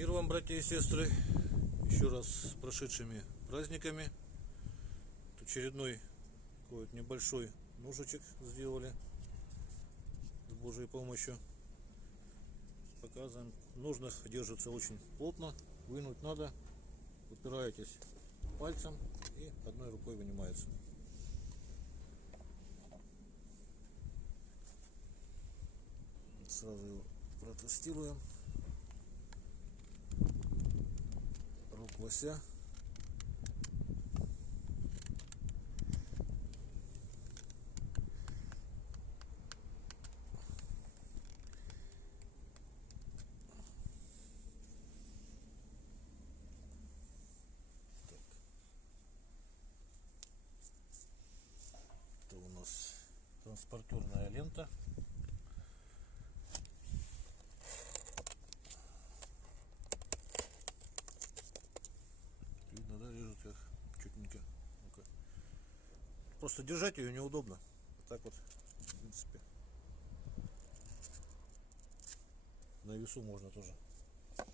Мир вам, братья и сестры, еще раз с прошедшими праздниками. Тут очередной какой-то небольшой ножичек сделали с Божьей помощью. Показываем. В ножнах держится очень плотно, вынуть надо, упираетесь пальцем и одной рукой вынимается. Сразу его протестируем. Рук лося. Это у нас транспортерная лента. Видно, да, режет как чутенько. Ну-ка. Просто держать ее неудобно. Вот так вот, в принципе. На весу можно тоже. Так.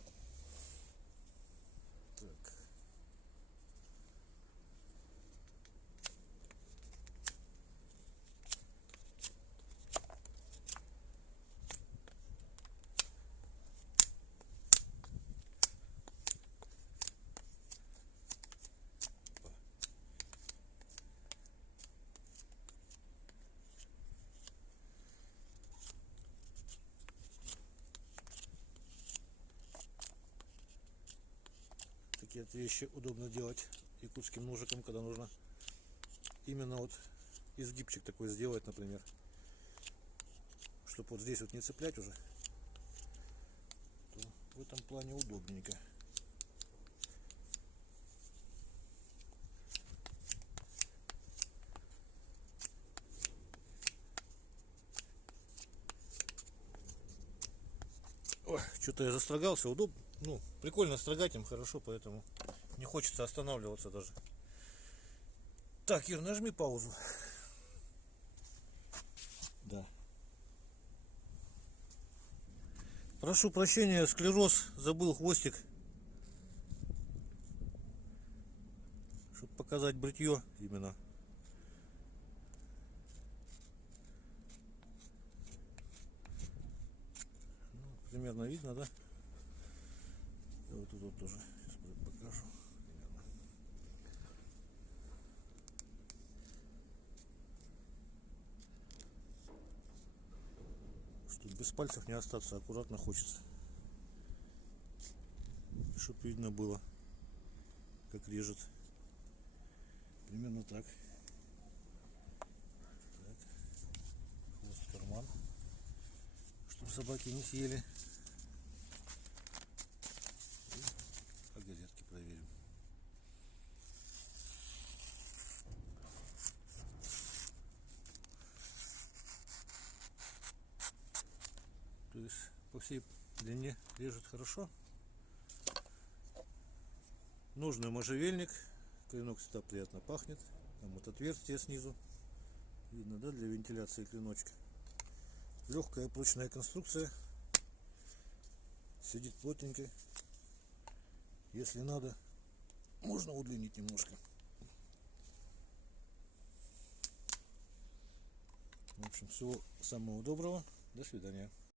Такие вот вещи удобно делать якутским ножиком, когда нужно именно вот изгибчик такой сделать, например, чтобы вот здесь вот не цеплять уже, то в этом плане удобненько. Что-то я застрогался, удобно, ну, прикольно строгать им, хорошо, поэтому не хочется останавливаться даже. Так, Ир, нажми паузу. Да. Прошу прощения, склероз, забыл хвостик, чтобы показать бритье именно. Примерно видно, да? И вот тут вот тоже. Сейчас покажу. Чтобы без пальцев не остаться, аккуратно хочется. Чтобы видно было, как режет. Примерно так. Так. Хвост в карман, чтобы собаки не съели. Газетки проверим. То есть по всей длине режет хорошо. Нужный можжевельник. Клинок всегда приятно пахнет. Там вот отверстие снизу. Видно, да, для вентиляции клиночка. Легкая прочная конструкция. Сидит плотненько. Если надо, можно удлинить немножко. В общем, всего самого доброго. До свидания.